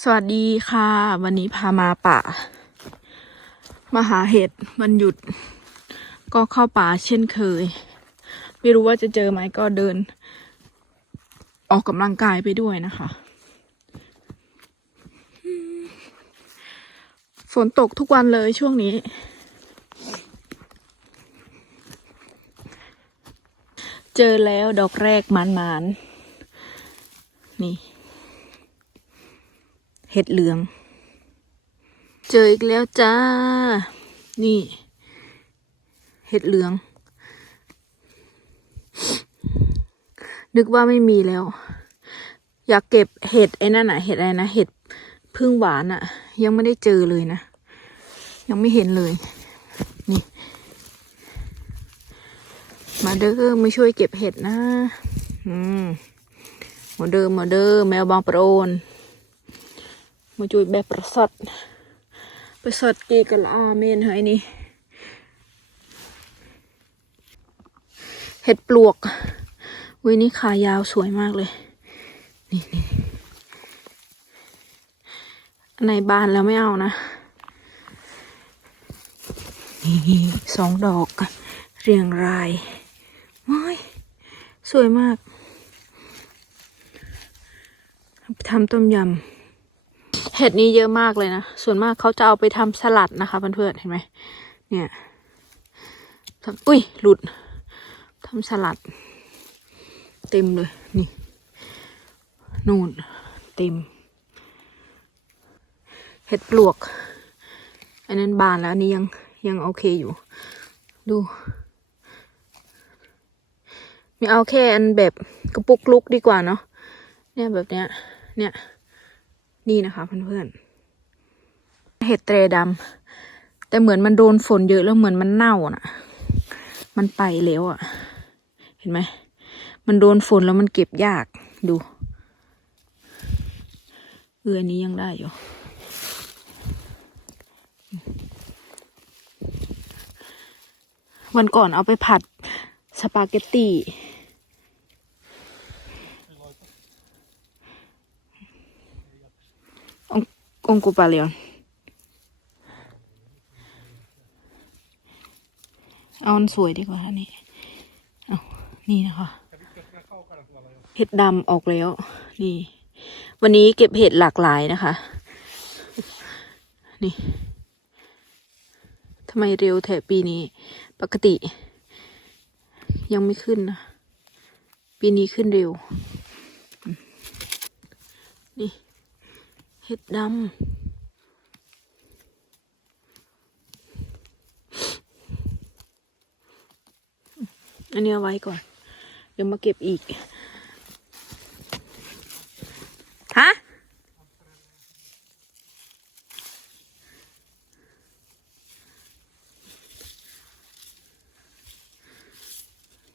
สวัสดีค่ะ วันนี้พามาป่า มาหาเห็ดวันหยุด ก็เข้าป่าเช่นเคย ไม่รู้ว่าจะเจอไหมก็เดิน ออกกำลังกายไปด้วยนะคะ ฝนตกทุกวันเลยช่วงนี้ เจอแล้วดอกแรกมานๆนี่ เห็ดเหลือง เจออีกแล้วจ้า นี่ เห็ดเหลือง นึกว่าไม่มีแล้ว อยากเก็บเห็ดไอ้นั่นอะเห็ดอะไรนะ เห็ดพึ่งหวานอะยังไม่ได้เจอเลยนะ ยังไม่เห็นเลย นี่ มาเด้อมาช่วยเก็บเห็ดนะ อืมมาเด้อมาเด้อแมวบางประโอน มาจุยแบบประสดประสดกีกันละอาเมนเฮ้ยนี่เห็ดปลวกเว้ยนี่ขายาวสวยมากเลย นี่นี่ในบ้านแล้วไม่เอานะ นี่สองดอกเรียงรายว้ายสวยมากทำต้มยำ เห็ดนี้เยอะมากเลยนะ ส่วนมากเขาจะเอาไปทำสลัดนะคะเพื่อนๆเห็นไหมเนี่ยทำอุ้ยหลุดทำสลัด เต็มเลยนี่นู่นเต็ม เห็ดปลวก อันนั้นบานแล้วอันนี้ยังยังโอเคอยู่ ดูม่เอาแค่อันแบบกระปุกลุกดีกว่าเนาะเนี่ยแบบเนี้ยเนี่ย นี่นะคะเพื่อนๆเห็ดเตรดำแต่เหมือนมันโดนฝนเยอะแล้วเหมือนมันเน่าน่ะ มันไปแล้วอะ เห็นไหมมันโดนฝนแล้วมันเก็บยากดูเอออันนี้ยังได้อยู่วันก่อนเอาไปผัดสปาเกตตี องกูปาเลอนเอาอันสวยดีกว่านนี้เอานี่นะคะเห็ดดำออกแล้ว นี่ วันนี้เก็บเห็ดหลากหลายนะคะ นี่ทำไมเร็วแถบปีนี้ ปกติ ยังไม่ขึ้นนะ ปีนี้ขึ้นเร็ว นี่ เห็ดดำ อันนี้เอาไว้ก่อน เดี๋ยวมาเก็บอีก ฮะ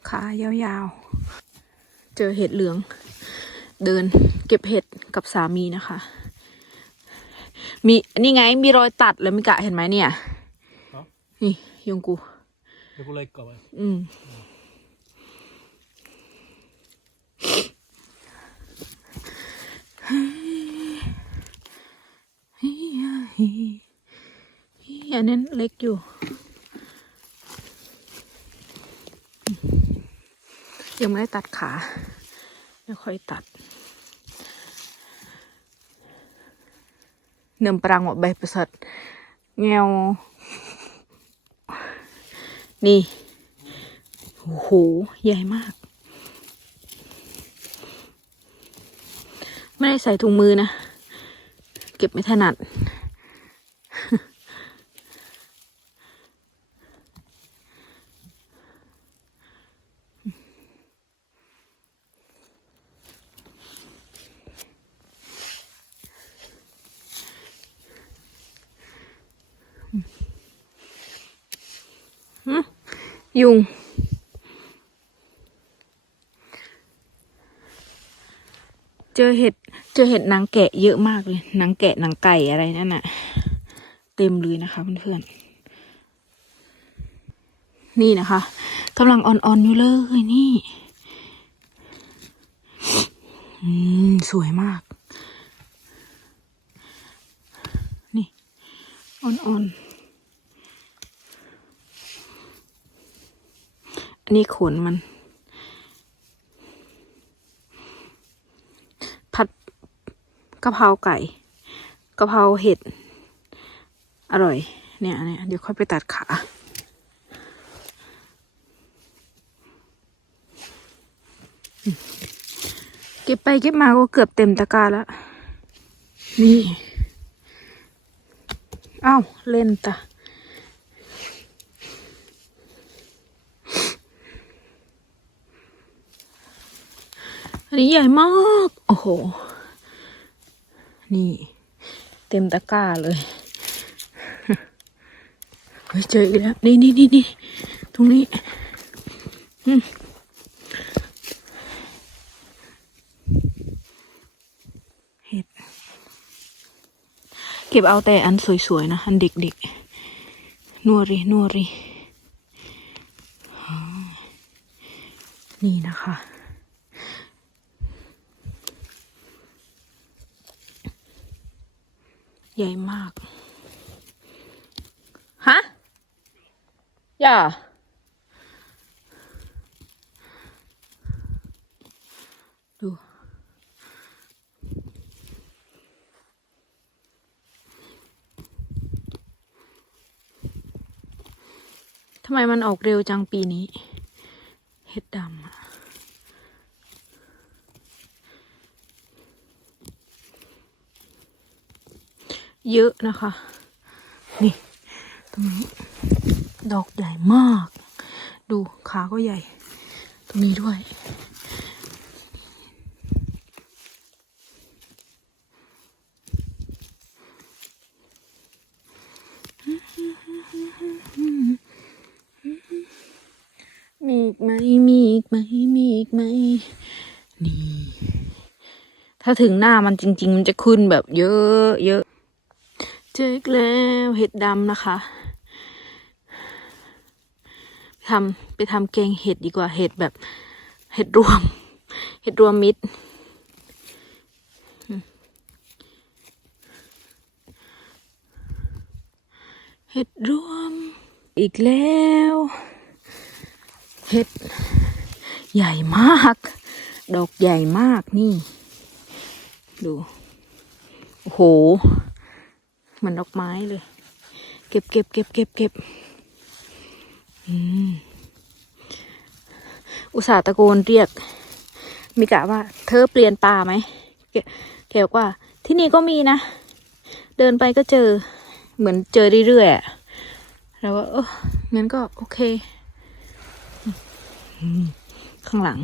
ขายาวๆ เจอเห็ดเหลือง เดินเก็บเห็ดกับสามีนะคะ มีนี่ไงมีรอยตัดเลยมิกะเห็นไหมเนี่ย Ja. นี่ยงกู Det får lägga va? อืมอันนั้นเล็กอยู่ ยังไม่ได้ตัดขา เดี๋ยวค่อยตัด นื่อมปรางหมดใบประเสริฐเงวนี่โอ้โหใหญ่มาก ไม่ได้ใส่ถุงมือนะ เก็บไม่ถนัด ยุง เจอเห็ด เจอเห็ดนางแกะเยอะมากเลยนางแกะนางไก่อะไรนั่นน่ะ เต็มเลยนะคะเพื่อนๆ นี่นะคะกำลังอ่อนๆอยู่เลยนี่สวยมากอ่อนๆ นนี้ขนมัน ผัดกะเพราไก่กะเพราเห็ด อร่อย เนี่ยเนี่ยเดี๋ยวค่อยไปตัดขาเก็บไปเก็บมาก็เกือบเต็มตะกร้าแล้ว นี่ เอ้า เล่นตะ อันนี้ใหญ่มาก โอ้โห นี่ เต็มตะกร้าเลย เฮ้ยเจออีกแล้ว นี่นี่นี่นี่ตรงนี้เห็ด เก็บเอาแต่อันสวยๆนะ อันเด็กๆ นัวรีนัวรีนี่นะคะ ใหญ่มาก ฮะ อย่า ดู ทำไมมันออกเร็วจังปีนี้ เห็ดดำ เยอะนะคะ นี่ ตรงนี้ ดอกใหญ่มาก ดูขาก็ใหญ่ ตรงนี้ด้วย มีอีกไหม มีอีกไหม มีอีกไหม นี่ ถ้าถึงหน้ามันจริง ๆ มันจะขึ้นแบบเยอะเยอะ เจออีกแล้วเห็ดดำนะคะทำไปทำแกงเห็ดดีกว่าเห็ดแบบ เห็ดรวม เห็ดรวมมิตรเห็ดรวม อีกแล้ว เห็ด ใหญ่มาก ดอกใหญ่มากนี่ ดู โอ้โห เหมือนดอกไม้เลย เก็บเก็บเก็บเก็บเก็บอุตส่าห์ตะโกนเรียก มิกะว่า เธอเปลี่ยนป่าไหมเกแกบอกว่า ที่นี่ก็มีนะ เดินไปก็เจอ เหมือนเจอเรื่อยๆอะแล้วว่าเอองั้นก็โอเค ข้างหลัง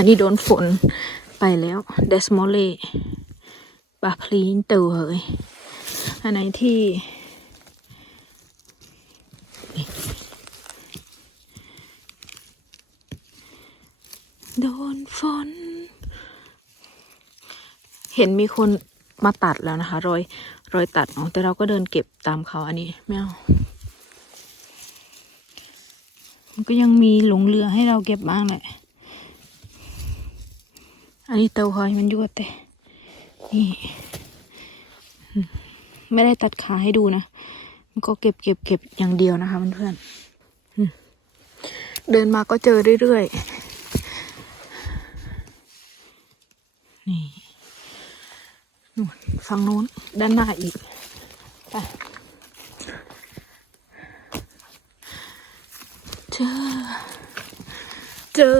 อันนี้โดนฝนไปแล้วเดสมอลเล่ปาพลีนเตอเฮ้ยอันไหนที่โดนฝน เห็นมีคนมาตัดแล้วนะคะ รอยรอยตัดอ๋อแต่เราก็เดินเก็บตามเขาอันนี้ไม่เอามันก็ยังมีหลงเหลือให้เราเก็บบ้างแหละ อันนี้เตาหอยมันยวดแต่นี่ ไม่ได้ตัดขาให้ดูนะ มันก็เก็บเก็บเก็บอย่างเดียวนะคะเพื่อนเดินมาก็เจอเรื่อยๆ นี่นู่นฝั่งนู้นด้านหน้าอีกไปเจอ เจอ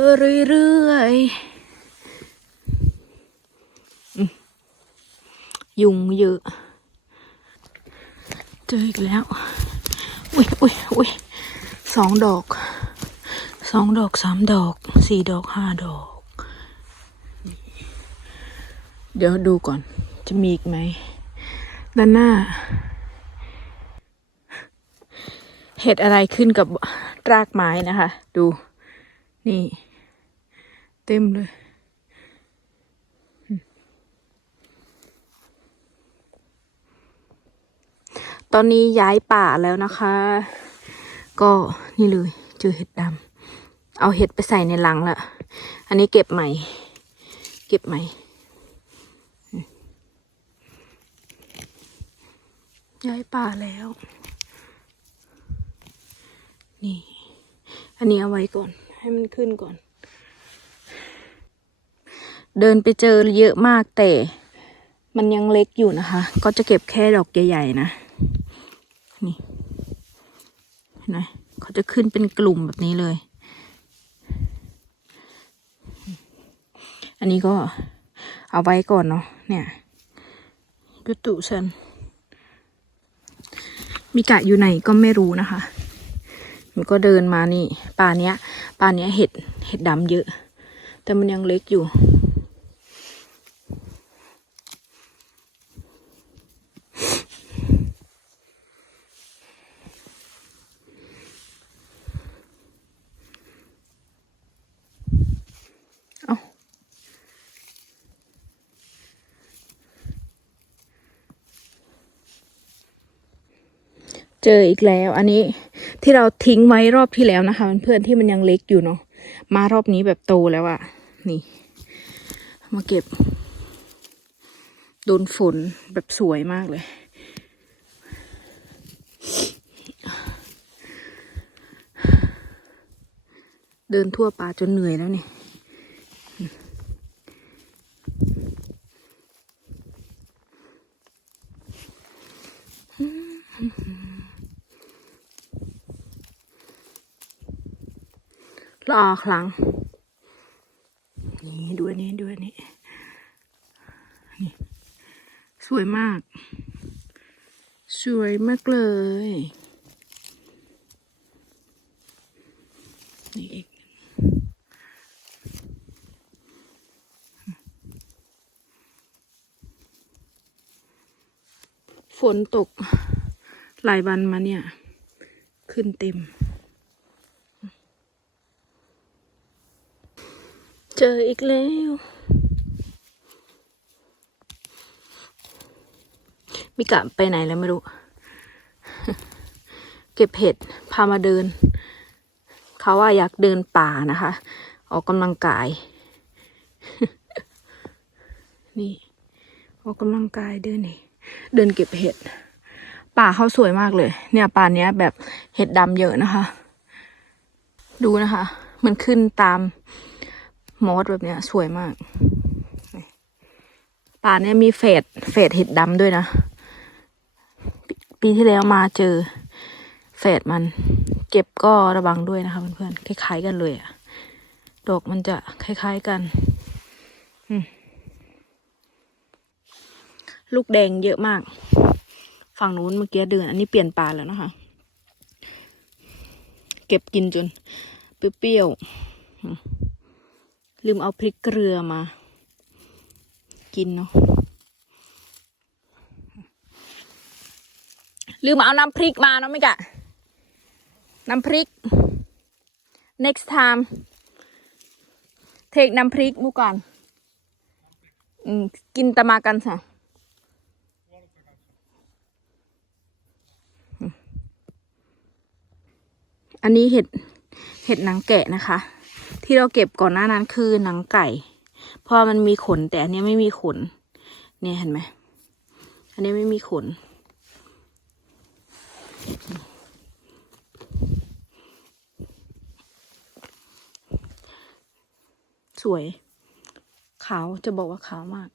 เรื่อยๆอืม ยุงเยอะ เจออีกแล้ว อุ้ยอุ้ยอุ้ยสองดอกสองดอกสามดอกสี่ดอกห้าดอก เดี๋ยวดูก่อน จะมีอีกไหม ด้านหน้า เห็ดอะไรขึ้นกับรากไม้นะคะ ดู นี่ เต็มเลย อนนี้ย้ายป่าแล้วนะคะ ก็นี่เลยเจอเห็ดดำเอาเห็ดไปใส่ในลังละอันนี้เก็บใหม่ เก็บใหม่ย้ายป่าแล้ว นี่ อันนี้เอาไว้ก่อน ให้มันขึ้นก่อน เดินไปเจอเยอะมากแต่ มันยังเล็กอยู่นะคะ ก็จะเก็บแค่ดอกใหญ่ๆนะ นี่เห็นไหมเขาจะขึ้นเป็นกลุ่มแบบนี้เลย อันนี้ก็เอาไว้ก่อนเนาะเนี่ยยุตุฉันมิกะอยู่ไหนก็ไม่รู้นะคะมันก็เดินมานี่ป่าเนี้ยป่าเนี้ยเห็ดเห็ดดำเยอะ แต่มันยังเล็กอยู่ เจออีกแล้ว อันนี้ที่เราทิ้งไว้รอบที่แล้วนะคะเพื่อนๆที่มันยังเล็กอยู่เนาะมารอบนี้แบบโตแล้วอะนี่ มาเก็บ โดนฝนแบบสวยมากเลย เดินทั่วป่าจนเหนื่อยแล้วเนี่ย รอครั้งนี่ดูอันนี้ดูอันนี้ นี่ สวยมาก สวยมากเลย นี่อีกฝนตกหลายวันมาเนี่ย ขึ้นเต็ม เจออีกแล้ว มิกะไปไหนแล้วไม่รู้ เก็บเห็ด พามาเดิน เขาว่าอยากเดินป่านะคะ ออกกำลังกาย นี่ ออกกำลังกายเดินนี่ เดินเก็บเห็ด ป่าเขาสวยมากเลย เนี่ยป่าเนี้ยแบบเห็ดดำเยอะนะคะ ดูนะคะ มันขึ้นตาม มอสแบบเนี้ย สวยมาก ป่าเนี้ยมีเฟดเฟดเห็ดดำด้วยนะปปีที่แล้วมาเจอเฟดมัน เก็บก็ระวังด้วยนะคะเพื่อนๆคล้ายๆกันเลยอะดอกมันจะคล้ายๆกันลูกแดงเยอะมาก ฝั่งนู้นเมื่อกี้เดิน อันนี้เปลี่ยนป่าแล้วนะคะ เก็บกินจนเปรี้ยวๆ ลืมเอาพริกเกลือมา กินเนาะลืมเอาน้ำพริกมาเนาะไม่กะ น้ำพริก next time เทคน้ำพริกมูก่อนกินตะมากันสะอันนี้เห็ด เห็ดหนังแกะนะคะ ที่เราเก็บก่อนหน้านั้นคือหนังไก่ เพราะมันมีขนแต่อันนี้ไม่มีขน เนี่ยเห็นไหม อันนี้ไม่มีขน สวย ขาวจะบอกว่าขาวมาก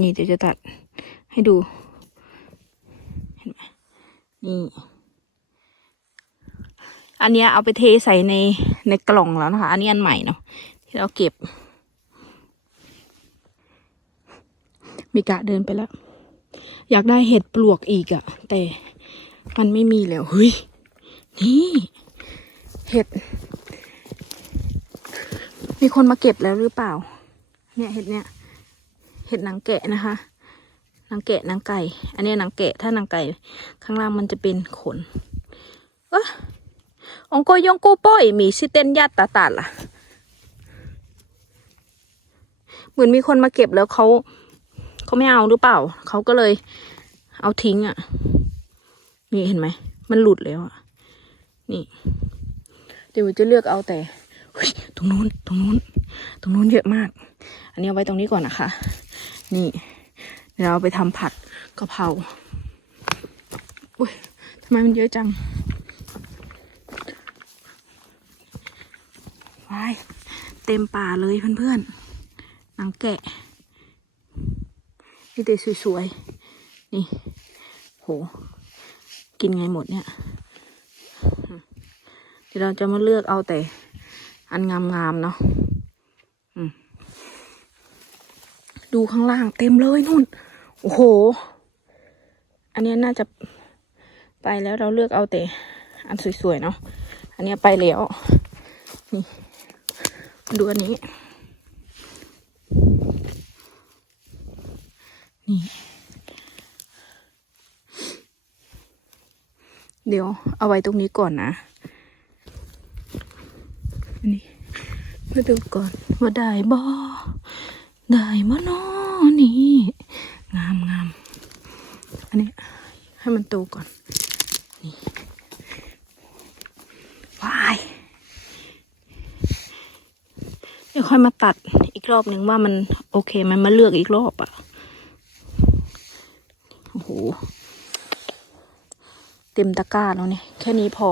นี่เดี๋ยวจะตัดให้ดู นี่อันเนี้ยเอาไปเทใส่ในในกล่องแล้วนะคะ อันนี้อันใหม่เนาะที่เราเก็บ มีกะเดินไปแล้ว อยากได้เห็ดปลวกอีกอะแต่มันไม่มีแล้วเฮ้ยนี่เห็ด มีคนมาเก็บแล้วหรือเปล่า เนี่ยเห็ดเนี่ย เห็ดหนังแกะนะคะ นังแกะนังไก่ อันนี้นังแกะถ้านังไก่ ข้างล่างมันจะเป็นขนเอ้องโกยงโกป้อยมีซิเตนยัดตาตาล่ะ เหมือนมีคนมาเก็บแล้วเขาเขาไม่เอาหรือเปล่า เขาก็เลยเอาทิ้งอะ่ะ นี่เห็นไหม มันหลุดแล้วอะ่ะ นี่ เดี๋ยวจะเลือกเอาแต่ตรงนู้น ตรงนู้น ตรงนู้นเยอะมาก อันนี้เอาไว้ตรงนี้ก่อนนะคะ นี่ ดี๋ยวเราไปทำผัดกะเพราอุ้ยทำไมมันเยอะจังว้ายเต็มป่าเลยเพื่อนๆหนังแกะนี่แต่สวยๆ นี่ โห กินไงหมดเนี่ย เดี๋ยวเราจะมาเลือกเอาแต่ อันงามๆเนาะดูข้างล่างเต็มเลยนู่น โอ้โห อันนี้น่าจะไปแล้วเราเลือกเอาแต่อันสวยๆเนาะ อันนี้ไปแล้ว นี่ ดูอันนี้ นี่ เดี๋ยวเอาไว้ตรงนี้ก่อนนะอันนี้มาดูก่อนว่าได้บ่ได้บ่นอนี่ งามงามอันนี้ให้มันโตก่อน นี่วายเดี๋ยวค่อยมาตัดอีกรอบหนึ่งว่ามันโอเคไหมันมาเลือกอีกรอบอะ่ะ โอ้โห เต็มตะกร้าแล้วเนี่ย แค่นี้พอ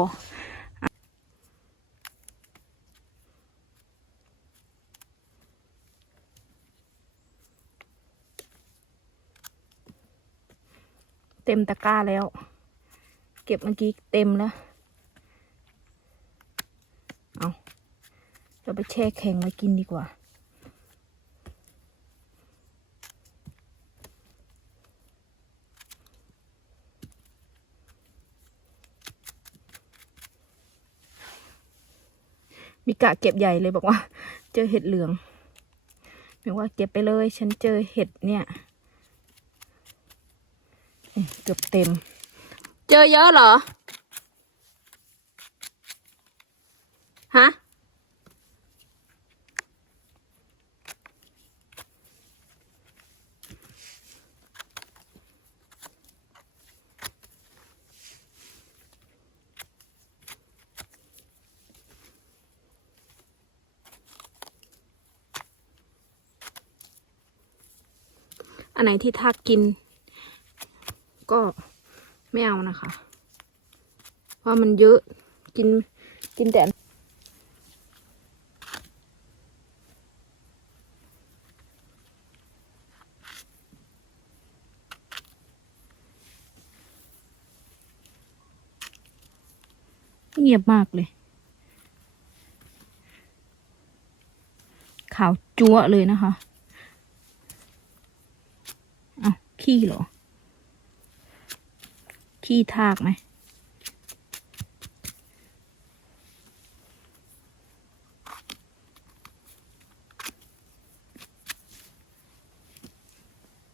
มตะกร้าแล้ว เก็บเมื่อกี้เต็มแล้ว เอาเราไปแช่แข็งไว้กินดีกว่ามีกะเก็บใหญ่เลยบอกว่า เจอเห็ดเหลืองบอกว่าเก็บไปเลย ฉันเจอเห็ดเนี่ย กือบเต็ม เจอเยอะเหรอ ฮะ อันไหนที่ทักกิน ก็ไม่เอานะคะ เพราะมันเยอะกินกินแต่เงียบมากเลย ขาวจั๊วเลยนะคะ เอาขี้เหรอ ขี้ทากไหม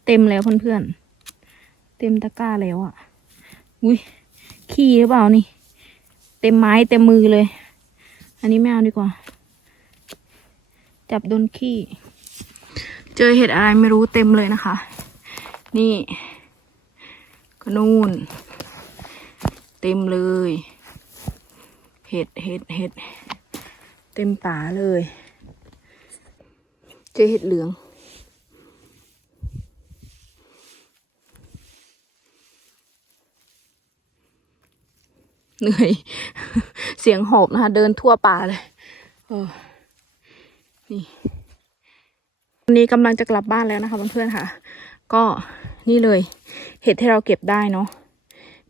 เต็มแล้วเพื่อนๆ เต็มตะกร้าแล้วอะ่ะ อุ้ยขี้หรือเปล่านี่ เต็มไม้เต็มมือเลย อันนี้ไม่เอาดีกว่า จับโดนขี้ เจอเห็ดอะไรไม่รู้เต็มเลยนะคะ นี่ ก็นู่น เต็มเลย เห็ดเห็ดเห็ดเต็มป่าเลย เจอเห็ดเหลือง เหนื่อย เสียงหอบนะคะ เดินทั่วป่าเลยเออนี่วันนี้กำลังจะกลับบ้านแล้วนะคะเพื่อนๆค่ะ ก็นี่เลย เห็ดที่เราเก็บได้เนาะ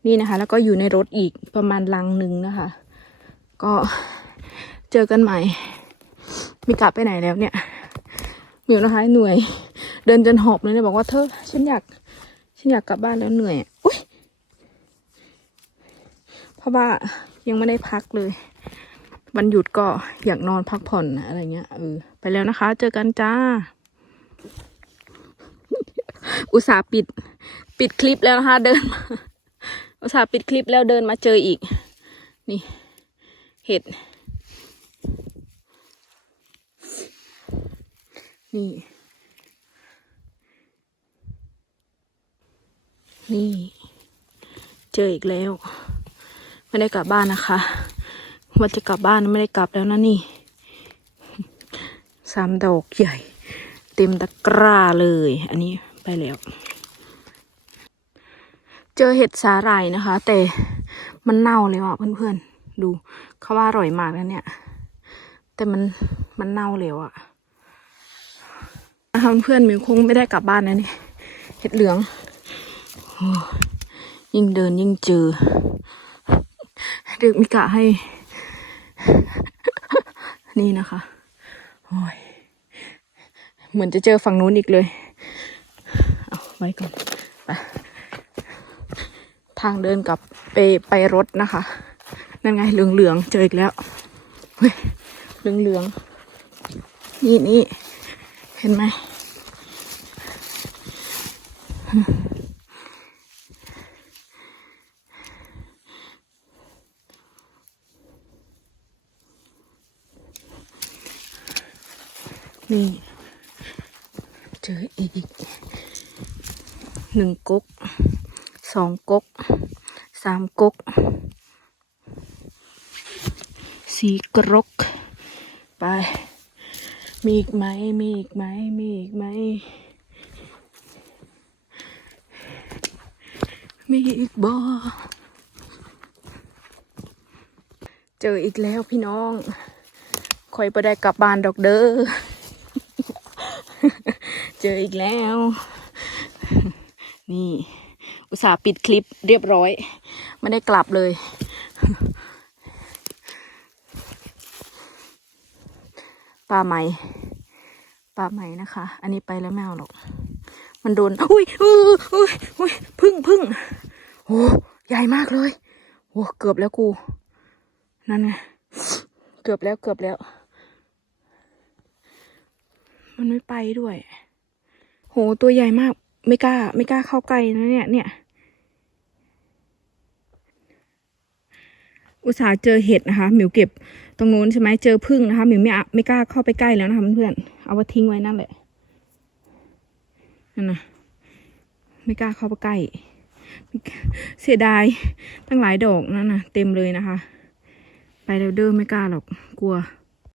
นี่นะคะ แล้วก็อยู่ในรถอีกประมาณลังหนึ่งนะคะ ก็เจอกันใหม่ มีกลับไปไหนแล้วเนี่ยเหมิวนะคะเหนื่อย เดินจนหอบเลยเนี่ยบอกว่าเธอฉันอยาก ฉันอยากกลับบ้านแล้วเหนื่อยอุ้ยเพราะว่ายังไม่ได้พักเลยวันหยุดก็อยากนอนพักผ่อนอะไรเงี้ยเออไปแล้วนะคะ เจอกันจ้า อุตส่าห์ปิด ปิดคลิปแล้วนะคะ เดินมา อุตส่าห์ปิดคลิปแล้วเดินมาเจออีก นี่ เห็ด นี่ นี่ เจออีกแล้ว ไม่ได้กลับบ้านนะคะว่าจะกลับบ้านไม่ได้กลับแล้วนะนี่สามดอกใหญ่ เต็มตะกร้าเลย อันนี้ไปแล้ว เจอเห็ดสาหร่ายนะคะ แต่มันเน่าเลยอะเพื่อนๆ ดูเขาว่าอร่อยมากนะเนี่ย แต่มันมันเน่าแล้วอะนะคะเพื่อนๆมิวคงไม่ได้กลับบ้านนะนี่เห็ดเหลืองอยิ่งเดินยิ่งเจอดึกมิกะให้ นี่นะคะโอ้ยเหมือนจะเจอฝั่งนู้นอีกเลย เอาไว้ก่อนางเดินกับไปไปรถนะคะ นั่นไงเหลืองเหลืองเจออีกแล้วเฮ้ยเหลืองเหลืองนี่นี่เห็นไหมนี่ เจออีกหนึ่งก๊ก สองก๊กสามก๊กสี่กรก ไป มีอีกไหม มีอีกไหม มีอีกไหม มีอีกบ่เจออีกแล้วพี่น้องคอยไปได้กลับบ้านดอกเด้อ เจออีกแล้ว นี่ อุตส่าห์ปิดคลิปเรียบร้อย ไม่ได้กลับเลย ปลาไหมปลาไหมนะคะ อันนี้ไปแล้วไม่เอาหรอก มันโดน อุ้ยอุ้ยอุ้ยอุ้ยพึ่งพึ่งโอ้ใหญ่มากเลยโอ้เกือบแล้วกู นั่นไง เกือบแล้วเกือบแล้ว มันไม่ไปด้วย โห ตัวใหญ่มาก ไม่กล้า ไม่กล้าเข้าใกล้นะเนี่ยเนี่ย อุตส่าห์เจอเห็ดนะคะ หมิวเก็บตรงนู้นใช่ไหมเจอพึ่งนะคะหมิวไม่ไม่กล้าเข้าไปใกล้แล้วนะคะเพื่อนๆเอาไว้ทิ้งไว้นั่นแหละนั่นนะไม่กล้าเข้าไปใกล้เสียดายตั้งหลายดอกนั่นนะเต็มเลยนะคะ ไปแล้วเด้อไม่กล้าหรอกกลัว